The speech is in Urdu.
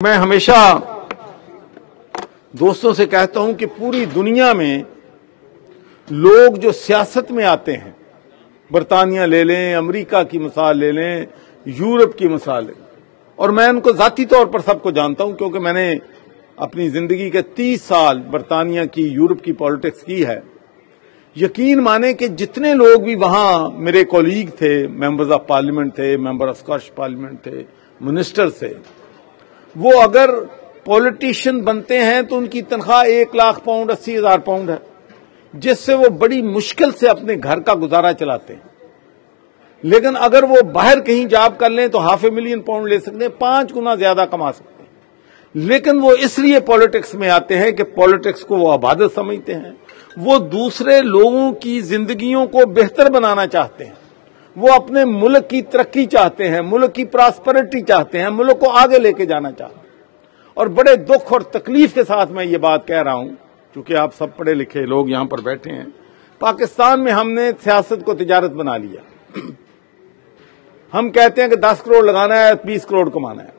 میں ہمیشہ دوستوں سے کہتا ہوں کہ پوری دنیا میں لوگ جو سیاست میں آتے ہیں، برطانیہ لے لیں، امریکہ کی مثال لے لیں، یورپ کی مثال لیں، اور میں ان کو ذاتی طور پر سب کو جانتا ہوں کیونکہ میں نے اپنی زندگی کے 30 سال برطانیہ کی، یورپ کی پالیٹکس کی ہے۔ یقین مانیں کہ جتنے لوگ بھی وہاں میرے کولیگ تھے، ممبرز آف پارلیمنٹ تھے، ممبر آف اسکاٹش پارلیمنٹ تھے، منسٹر تھے، وہ اگر پولیٹیشین بنتے ہیں تو ان کی تنخواہ 1 لاکھ پاؤنڈ، 80,000 پاؤنڈ ہے، جس سے وہ بڑی مشکل سے اپنے گھر کا گزارا چلاتے ہیں۔ لیکن اگر وہ باہر کہیں جاب کر لیں تو $500,000 پاؤنڈ لے سکتے ہیں، 5 گنا زیادہ کما سکتے ہیں۔ لیکن وہ اس لیے پالیٹکس میں آتے ہیں کہ پالیٹکس کو وہ عبادت سمجھتے ہیں، وہ دوسرے لوگوں کی زندگیوں کو بہتر بنانا چاہتے ہیں، وہ اپنے ملک کی ترقی چاہتے ہیں، ملک کی پراسپرٹی چاہتے ہیں، ملک کو آگے لے کے جانا چاہتے ہیں۔ اور بڑے دکھ اور تکلیف کے ساتھ میں یہ بات کہہ رہا ہوں، کیونکہ آپ سب پڑھے لکھے لوگ یہاں پر بیٹھے ہیں۔ پاکستان میں ہم نے سیاست کو تجارت بنا لیا۔ ہم کہتے ہیں کہ 10 کروڑ لگانا ہے، 20 کروڑ کمانا ہے۔